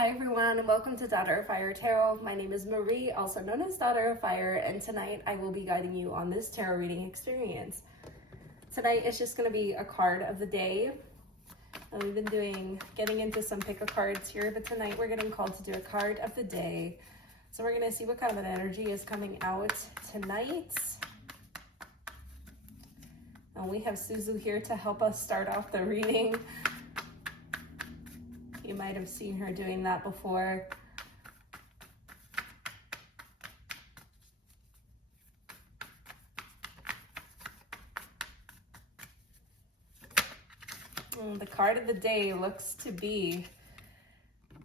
Hi everyone, and welcome to Daughter of Fire Tarot. My name is Marie, also known as Daughter of Fire, and tonight I will be guiding you on this tarot reading experience. Tonight is just going to be a card of the day. And we've been getting into some pick a cards here, but tonight we're getting called to do a card of the day. So we're going to see what kind of an energy is coming out tonight. And we have Suzu here to help us start off the reading. You might have seen her doing that before. The card of the day looks to be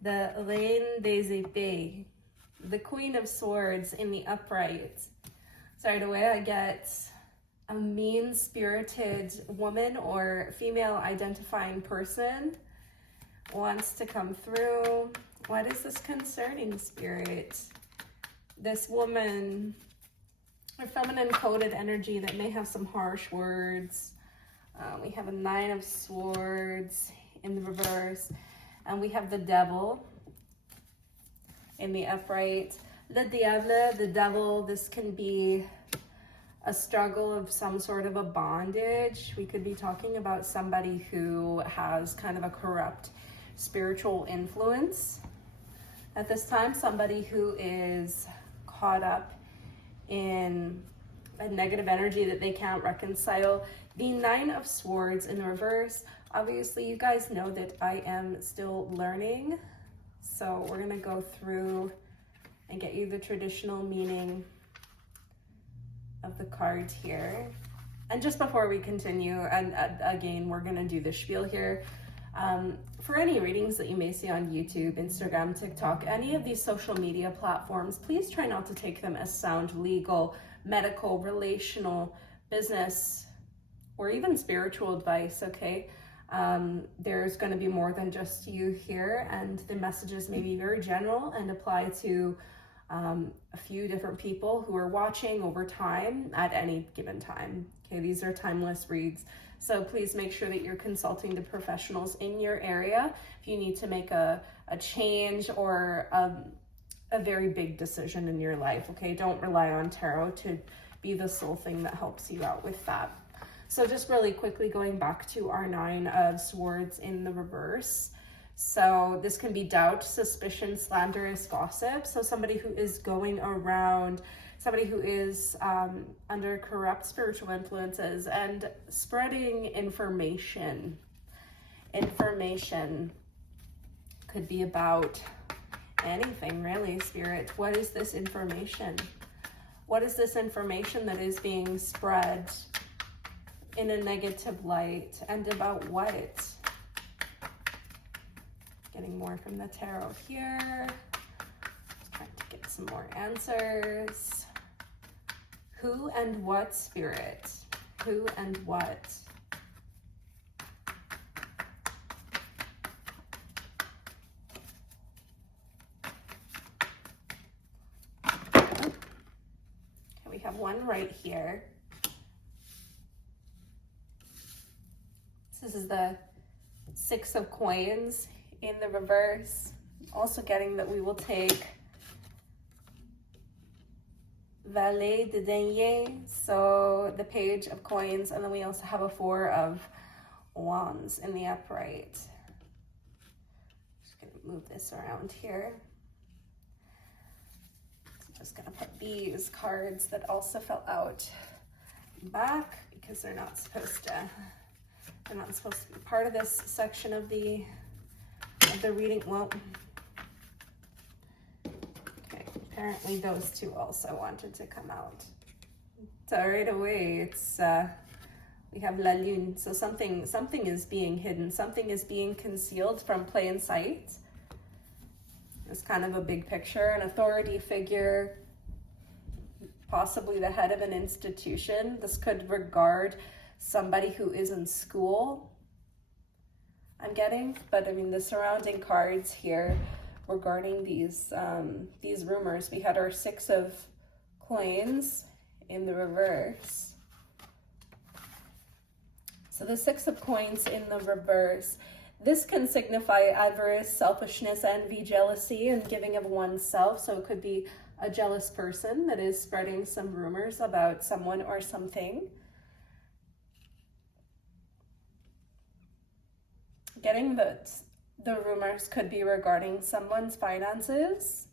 the REINE des épées, the Queen of Swords in the upright. So right away I get a mean-spirited woman or female identifying person wants to come through. What is this concerning, Spirit? This woman, a feminine coded energy that may have some harsh words. We have a Nine of Swords in the reverse, and we have the Devil in the upright. Le Diable, the Devil, this can be a struggle of some sort of a bondage. We could be talking about somebody who has kind of a corrupt spiritual influence at this time, somebody who is caught up in a negative energy that they can't reconcile. The Nine of Swords in the reverse, obviously you guys know that I am still learning, so we're gonna go through and get you the traditional meaning of the card here. And just before we continue, and again, we're gonna do the spiel here. For any readings that you may see on YouTube, Instagram, TikTok, any of these social media platforms, please try not to take them as sound legal, medical, relational, business, or even spiritual advice, okay? There's going to be more than just you here, and the messages may be very general and apply to a few different people who are watching over time at any given time. Okay, these are timeless reads. So please make sure that you're consulting the professionals in your area if you need to make a change or a very big decision in your life, okay? Don't rely on tarot to be the sole thing that helps you out with that. So just really quickly going back to our Nine of Swords in the reverse. So this can be doubt, suspicion, slanderous gossip. So somebody who is going around, somebody who is under corrupt spiritual influences and spreading information. Information could be about anything, really, Spirit. What is this information? What is this information that is being spread in a negative light, and about what? Getting more from the tarot here. Just trying to get some more answers. Who and what, Spirit? Who and what? Okay, we have one right here. This is the Six of Coins in the reverse. Also getting that we will take Valet de Denier, so the Page of Coins, and then we also have a Four of Wands in the upright. Just gonna move this around here. So just gonna put these cards that also fell out back because they're not supposed to be part of this section of the reading. Well, okay, apparently those two also wanted to come out. So right away, it's we have La Lune. So something is being hidden, something is being concealed from plain sight. It's kind of a big picture, an authority figure, possibly the head of an institution. This could regard somebody who is in school, I'm getting, but I mean the surrounding cards here regarding these rumors. We had our Six of Coins in the reverse. So the Six of Coins in the reverse, this can signify avarice, selfishness, envy, jealousy, and giving of oneself. So it could be a jealous person that is spreading some rumors about someone or something. Getting that the rumors could be regarding someone's finances,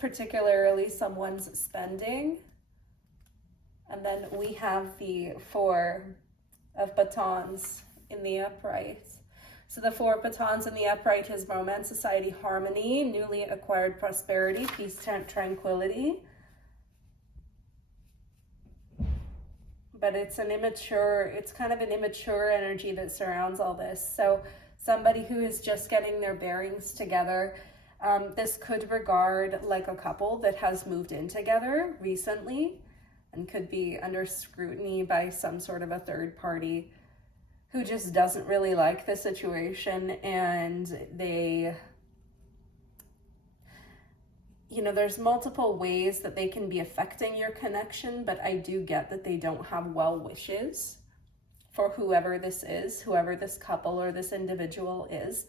particularly someone's spending. And then we have the Four of Batons in the upright. So the Four of Batons in the upright is romance, society, harmony, newly acquired prosperity, peace, tranquility. But it's kind of an immature energy that surrounds all this. So somebody who is just getting their bearings together. This could regard like a couple that has moved in together recently and could be under scrutiny by some sort of a third party who just doesn't really like the situation, and they, there's multiple ways that they can be affecting your connection, but I do get that they don't have well wishes for whoever this is, whoever this couple or this individual is.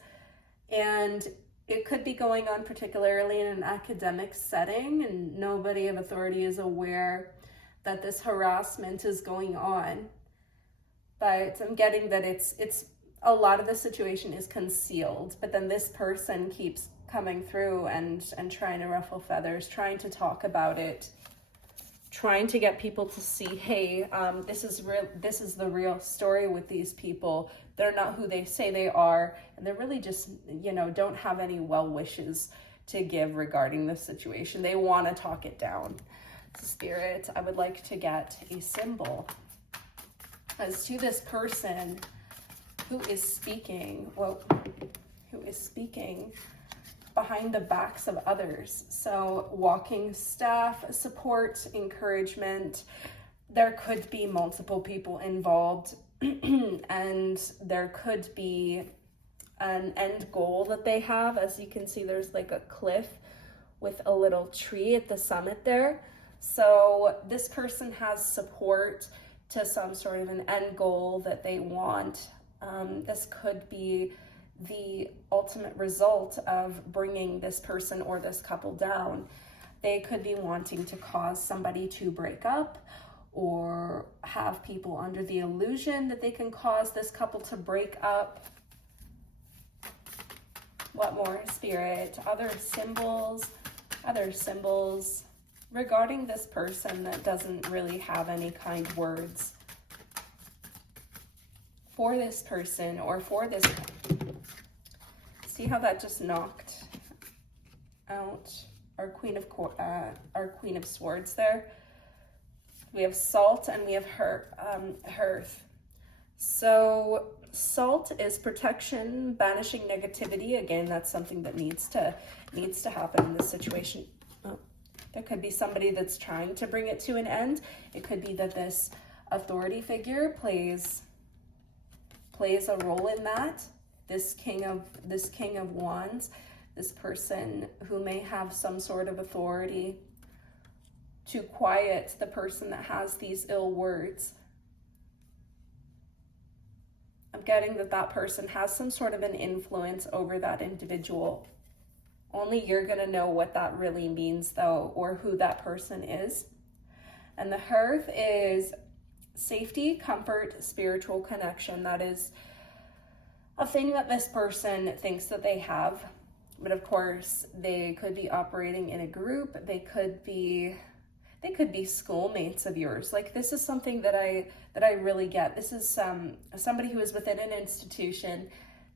And it could be going on particularly in an academic setting, and nobody of authority is aware that this harassment is going on. But I'm getting that it's a lot of the situation is concealed, but then this person keeps coming through and trying to ruffle feathers, trying to talk about it, trying to get people to see, hey, this is the real story with these people. They're not who they say they are, and they're really just, don't have any well wishes to give regarding this situation. They want to talk it down. Spirit, I would like to get a symbol as to this person who is speaking behind the backs of others. So walking staff, support, encouragement. There could be multiple people involved and there could be an end goal that they have. As you can see, there's like a cliff with a little tree at the summit there. So this person has support to some sort of an end goal that they want. This could be the ultimate result of bringing this person or this couple down. They could be wanting to cause somebody to break up or have people under the illusion that they can cause this couple to break up. What more, Spirit? Other symbols regarding this person that doesn't really have any kind words for this person or for this. See how that just knocked out our Queen of Swords there. We have Salt and we have Hearth. So Salt is protection, banishing negativity. Again, that's something that needs to happen in this situation. There could be somebody that's trying to bring it to an end. It could be that this authority figure plays a role in that. This King of Wands, this person who may have some sort of authority to quiet the person that has these ill words. I'm getting that person has some sort of an influence over that individual. Only you're going to know what that really means, though, or who that person is. And the Hearth is safety, comfort, spiritual connection. That is a thing that this person thinks that they have. But of course, they could be operating in a group. They could be schoolmates of yours. Like, this is something that I really get. This is somebody who is within an institution.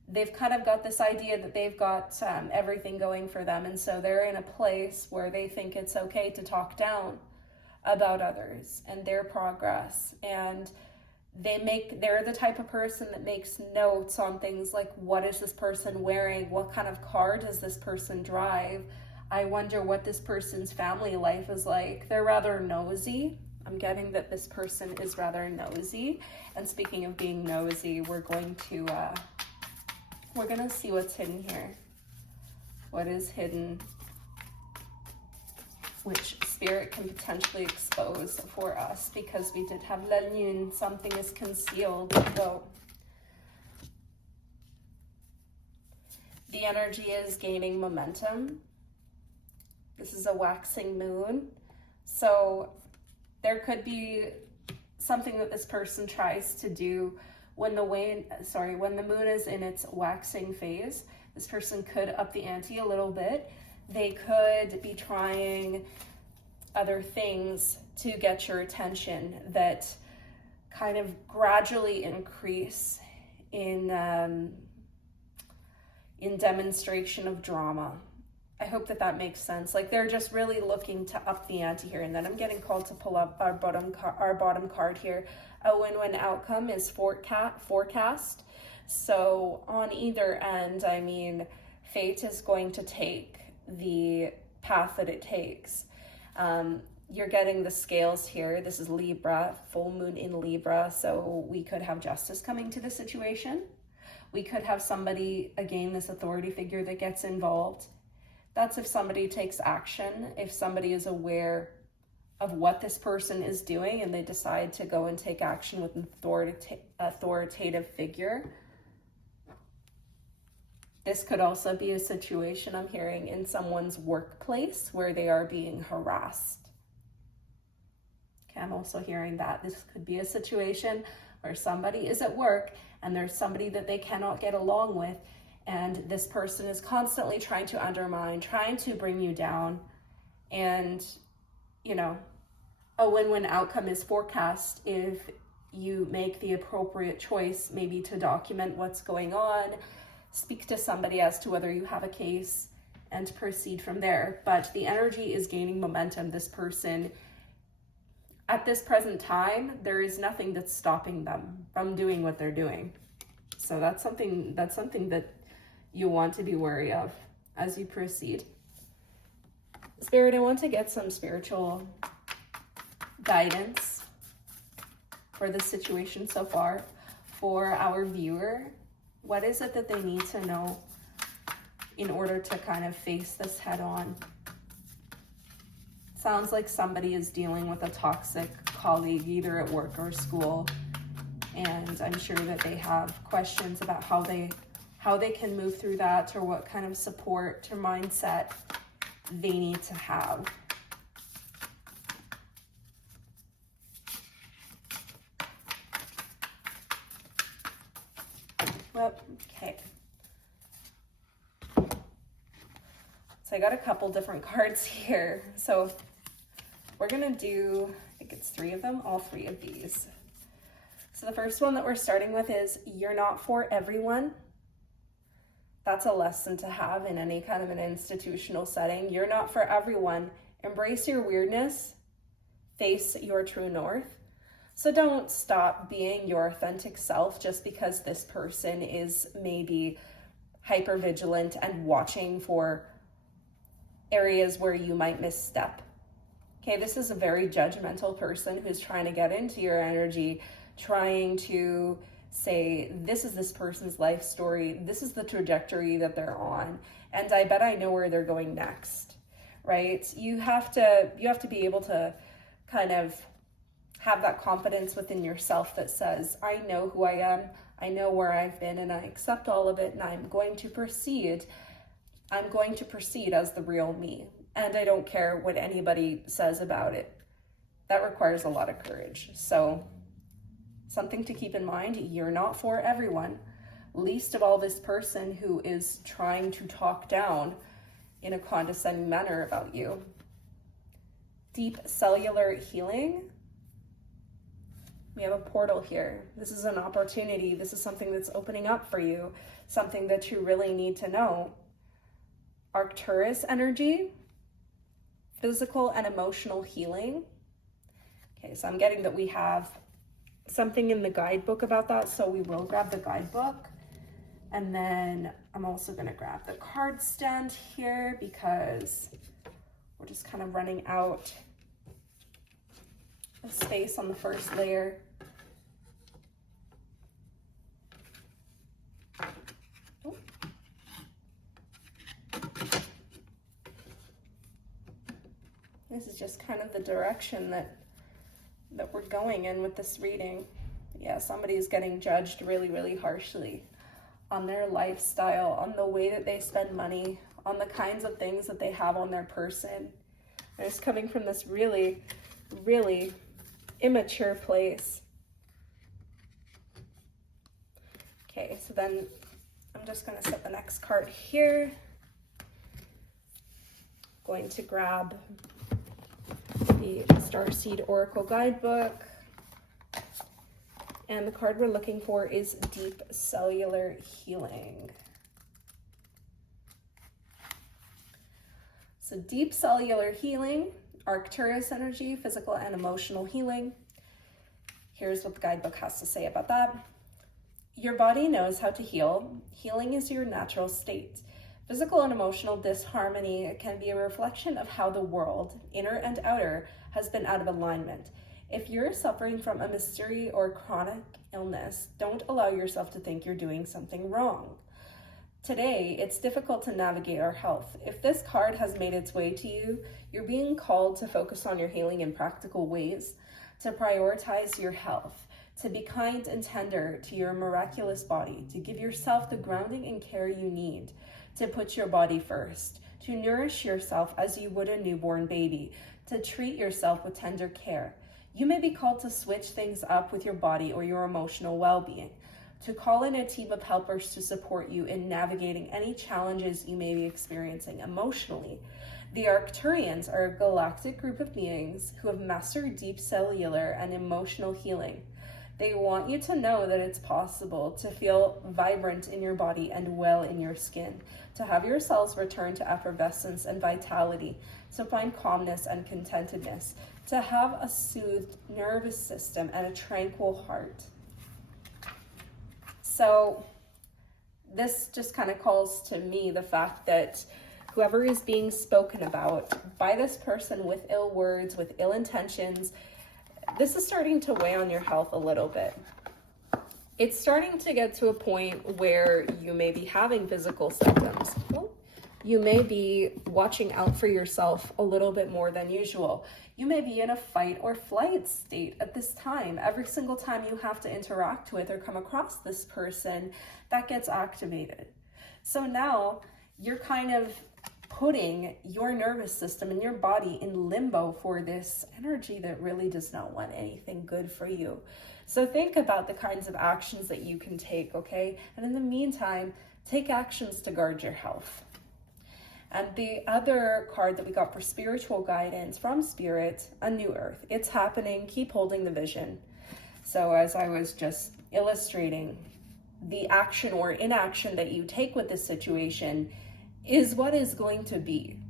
They've kind of got this idea that they've got everything going for them. And so they're in a place where they think it's okay to talk down about others and their progress. And they're the type of person that makes notes on things like, what is this person wearing? What kind of car does this person drive? I wonder what this person's family life is like. They're rather nosy. I'm getting that this person is rather nosy. And speaking of being nosy, we're going to see what's hidden here. What is hidden, which Spirit can potentially expose for us, because we did have La Lune. Something is concealed. So The energy is gaining momentum. This is a waxing moon. So there could be something that this person tries to do when the moon is in its waxing phase. This person could up the ante a little bit. They could be trying other things to get your attention that kind of gradually increase in demonstration of drama. I hope that that makes sense. Like they're just really looking to up the ante here. And then I'm getting called to pull up our bottom card here. A win-win outcome is forecast. So on either end, I mean, fate is going to take the path that it takes. You're getting the scales here. This is Libra, full moon in Libra. So we could have justice coming to the situation. We could have somebody, again, this authority figure that gets involved. That's if somebody takes action, if somebody is aware of what this person is doing and they decide to go and take action with an authoritative figure. This could also be a situation I'm hearing in someone's workplace where they are being harassed. Okay, I'm also hearing that this could be a situation where somebody is at work and there's somebody that they cannot get along with, and this person is constantly trying to undermine, trying to bring you down. And, you know, a win-win outcome is forecast if you make the appropriate choice, maybe to document what's going on, speak to somebody as to whether you have a case, and proceed from there. But the energy is gaining momentum. This person, at this present time, there is nothing that's stopping them from doing what they're doing. So that's something that you want to be wary of as you proceed. Spirit, I want to get some spiritual guidance for the situation so far for our viewer. What is it that they need to know in order to kind of face this head on? Sounds like somebody is dealing with a toxic colleague, either at work or school. And I'm sure that they have questions about how they can move through that, or what kind of support or mindset they need to have. Well, okay. So I got a couple different cards here. So we're gonna do, I think it's 3 of them, all 3 of these. So the first one that we're starting with is, you're not for everyone. That's a lesson to have in any kind of an institutional setting. You're not for everyone. Embrace your weirdness. Face your true north. So don't stop being your authentic self just because this person is maybe hyper vigilant and watching for areas where you might misstep. Okay, this is a very judgmental person who's trying to get into your energy, trying to say, this is this person's life story, this is the trajectory that they're on, and I bet I know where they're going next, right? You have to be able to kind of have that confidence within yourself that says, I know who I am, I know where I've been, and I accept all of it, and I'm going to proceed as the real me, and I don't care what anybody says about it. That requires a lot of courage. So something to keep in mind, you're not for everyone, least of all this person who is trying to talk down in a condescending manner about you. Deep cellular healing. We have a portal here. This is an opportunity. This is something that's opening up for you, something that you really need to know. Arcturus energy, physical and emotional healing. Okay, so I'm getting that we have something in the guidebook about that, so we will grab the guidebook. And then I'm also going to grab the card stand here because we're just kind of running out of space on the first layer. Oh. This is just kind of the direction that we're going in with this reading. Yeah, somebody is getting judged really, really harshly. on their lifestyle, on the way that they spend money, on the kinds of things that they have on their person. And it's coming from this really, really immature place. Okay, so then I'm just going to set the next card here. Going to grab the Starseed Oracle Guidebook. And the card we're looking for is Deep Cellular Healing. So deep cellular healing, Arcturus energy, physical and emotional healing. Here's what the guidebook has to say about that. Your body knows how to heal. Healing is your natural state. Physical and emotional disharmony can be a reflection of how the world, inner and outer, has been out of alignment. If you're suffering from a mystery or chronic illness, don't allow yourself to think you're doing something wrong. Today, it's difficult to navigate our health. If this card has made its way to you, you're being called to focus on your healing in practical ways, to prioritize your health, to be kind and tender to your miraculous body, to give yourself the grounding and care you need, to put your body first, to nourish yourself as you would a newborn baby, to treat yourself with tender care. You may be called to switch things up with your body or your emotional well-being, to call in a team of helpers to support you in navigating any challenges you may be experiencing emotionally. The Arcturians are a galactic group of beings who have mastered deep cellular and emotional healing. They want you to know that it's possible to feel vibrant in your body and well in your skin, to have your cells return to effervescence and vitality, to find calmness and contentedness, to have a soothed nervous system and a tranquil heart. So this just kind of calls to me the fact that whoever is being spoken about by this person with ill words, with ill intentions, this is starting to weigh on your health a little bit. It's starting to get to a point where you may be having physical symptoms. You may be watching out for yourself a little bit more than usual. You may be in a fight or flight state at this time. Every single time you have to interact with or come across this person, that gets activated. So now you're kind of putting your nervous system and your body in limbo for this energy that really does not want anything good for you. So think about the kinds of actions that you can take, okay? And in the meantime, take actions to guard your health. And the other card that we got for spiritual guidance from Spirit, A New Earth. It's happening. Keep holding the vision. So as I was just illustrating, the action or inaction that you take with this situation is what is going to be.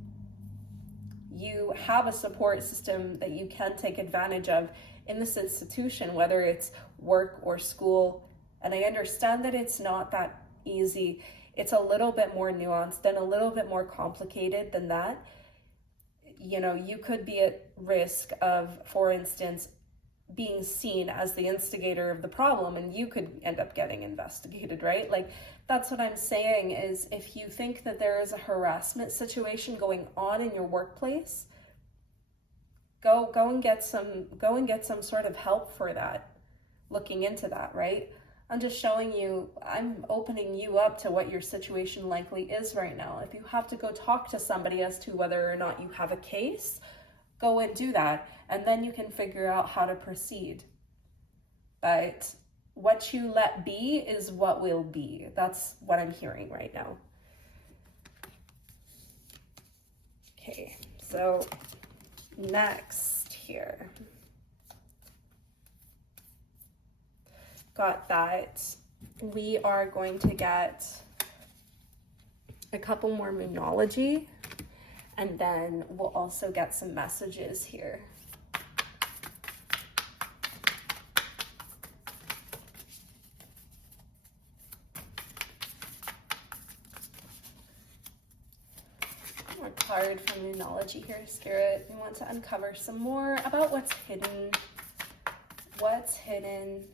You have a support system that you can take advantage of in this institution, whether it's work or school. And I understand that it's not that easy. It's a little bit more nuanced and a little bit more complicated than that. You know, you could be at risk of, for instance, being seen as the instigator of the problem, and you could end up getting investigated, right? Like, that's what I'm saying is, if you think that there is a harassment situation going on in your workplace, go and get some sort of help for that, looking into that, right? I'm just showing you, I'm opening you up to what your situation likely is right now. If you have to go talk to somebody as to whether or not you have a case, go and do that, and then you can figure out how to proceed. But what you let be is what will be. That's what I'm hearing right now. Okay, so next here. Got that we are going to get a couple more Moonology, and then we'll also get some messages here. More card from Moonology here, Spirit. We want to uncover some more about what's hidden. What's hidden?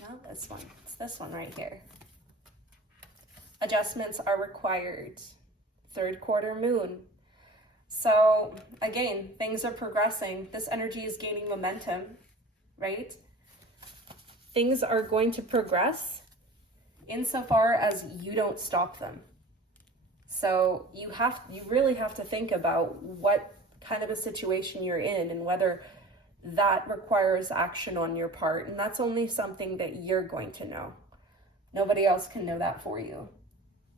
Not this one. It's this one right here. Adjustments are required. Third quarter moon. So again, things are progressing. This energy is gaining momentum, right? things are going to progress insofar as you don't stop them. So you really have to think about what kind of a situation you're in and whether that requires action on your part. And that's only something that you're going to know. Nobody else can know that for you.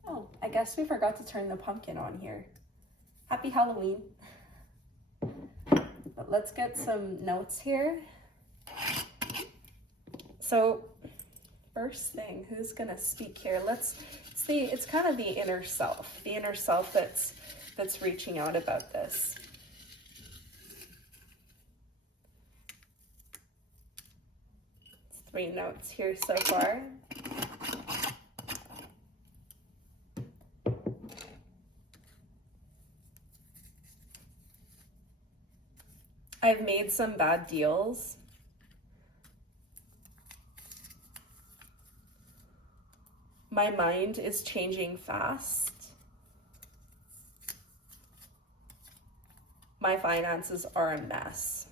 Oh, I guess we forgot to turn the pumpkin on here. Happy Halloween. But let's get some notes here. So first thing, who's gonna speak here? Let's see, it's kind of the inner self that's reaching out about this. It's 3 notes here so far. I've made some bad deals. My mind is changing fast. My finances are a mess.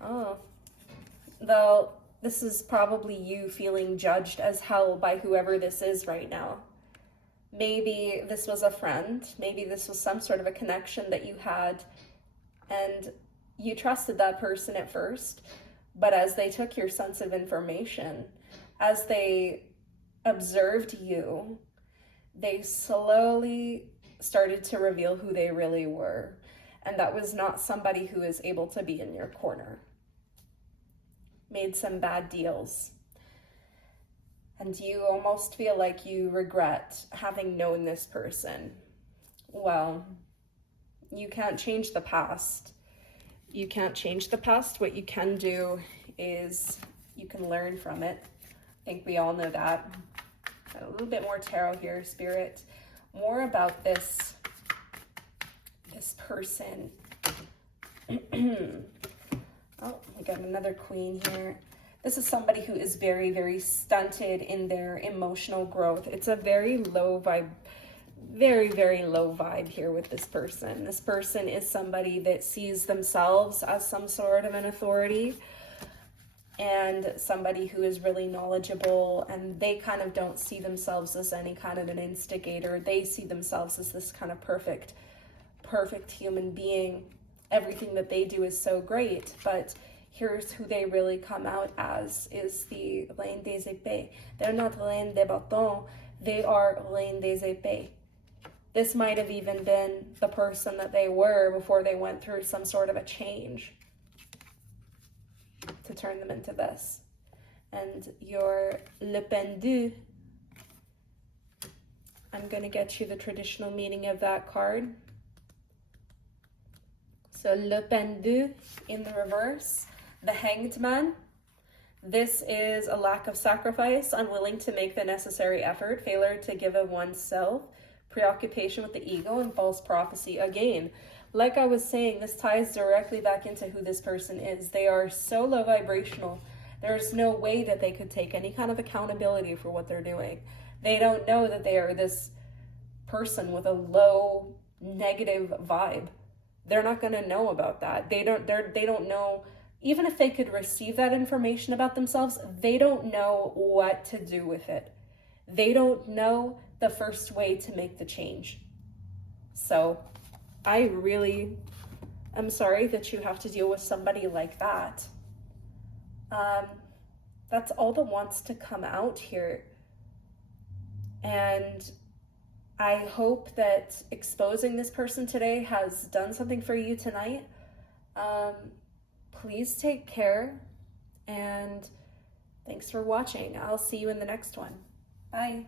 Oh, though this is probably you feeling judged as hell by whoever this is right now. Maybe this was a friend. Maybe this was some sort of a connection that you had, and you trusted that person at first, but as they took your sense of information, as they observed you, they slowly started to reveal who they really were. And that was not somebody who is able to be in your corner. Made some bad deals. And you almost feel like you regret having known this person. Well, you can't change the past. You can't change the past. What you can do is you can learn from it. I think we all know that. Got a little bit more tarot here, Spirit. More about this person. Oh, we got another Queen here. This is somebody who is very, very stunted in their emotional growth. It's a very low vibe, very, very low vibe here with this person. This person is somebody that sees themselves as some sort of an authority and somebody who is really knowledgeable, and they kind of don't see themselves as any kind of an instigator. They see themselves as this kind of perfect human being. Everything that they do is so great, but here's who they really come out as, is the Reine des Épées. They're not Reine des Bâtons, they are Reine des Épées. This might have even been the person that they were before they went through some sort of a change to turn them into this. And your Le Pendu, I'm going to get you the traditional meaning of that card. So Le Pendu in the reverse, the Hanged Man. This is a lack of sacrifice, unwilling to make the necessary effort, failure to give of oneself, preoccupation with the ego, and false prophecy. Again, like I was saying, this ties directly back into who this person is. They are so low vibrational. There's no way that they could take any kind of accountability for what they're doing. They don't know that they are this person with a low negative vibe. They're not going to know about that. They don't know, even if they could receive that information about themselves, they don't know what to do with it. They don't know the first way to make the change. So I really am sorry that you have to deal with somebody like that. That's all that wants to come out here. And I hope that exposing this person today has done something for you tonight. Please take care, and thanks for watching. I'll see you in the next one. Bye.